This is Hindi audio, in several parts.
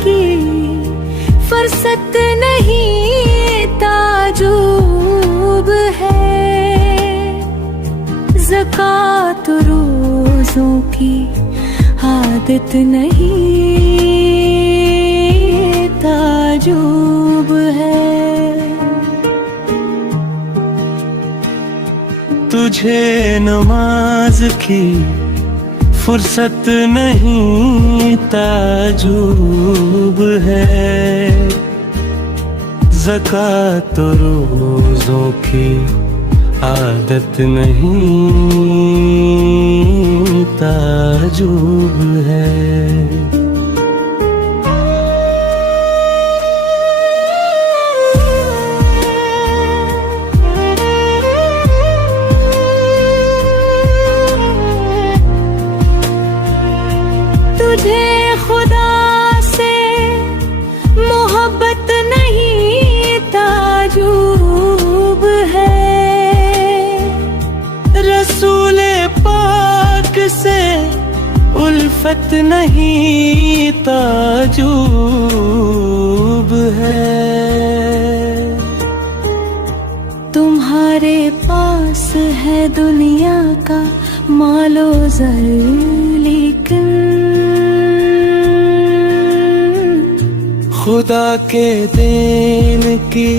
की फुर्सत नहीं ताजुब है। ज़कात रोज़ों की आदत नहीं ताजुब है। तुझे नमाज की फुर्सत नहीं ताजुब है। ज़कात रोज़ों की आदत नहीं ताजुब है। तुझे खुदा से मोहब्बत नहीं ताजुब है। रसूले पाक से उल्फत नहीं ताजुब है। तुम्हारे पास है दुनिया का मालो ज़र, लेकिन खुदा के देन की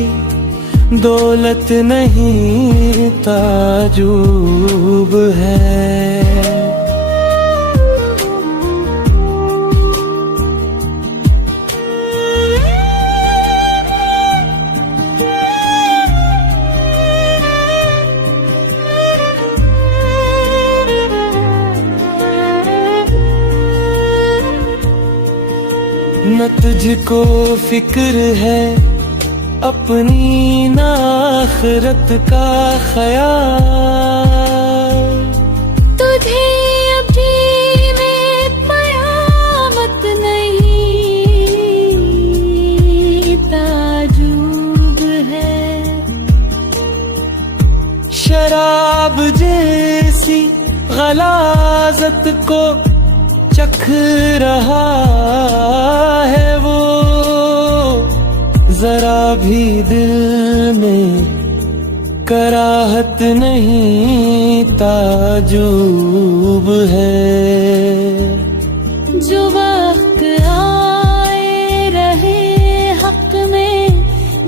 दौलत नहीं ताजुब है। न तुझको फिक्र है अपनी न आखिरत का ख्याल। तुझे अभी में क़यामत नहीं ताजुब है। शराब जैसी गलाजत को चख रहा है वो, जरा भी दिल में कराहत नहीं ताजुब है। जो वक्त आए रहे हक में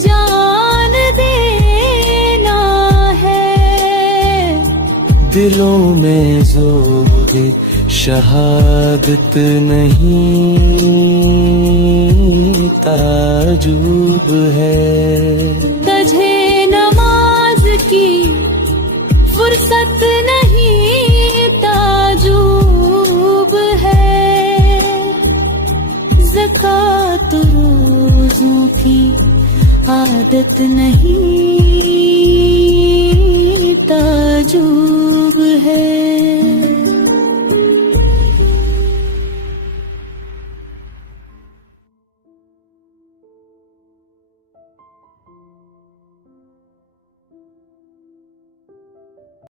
जान देना है। दिलों में ज़ोर शहादत नहीं ताजुब है। तुझे नमाज की फुर्सत नहीं ताजुब है। ज़कात रोज़ों की आदत नहीं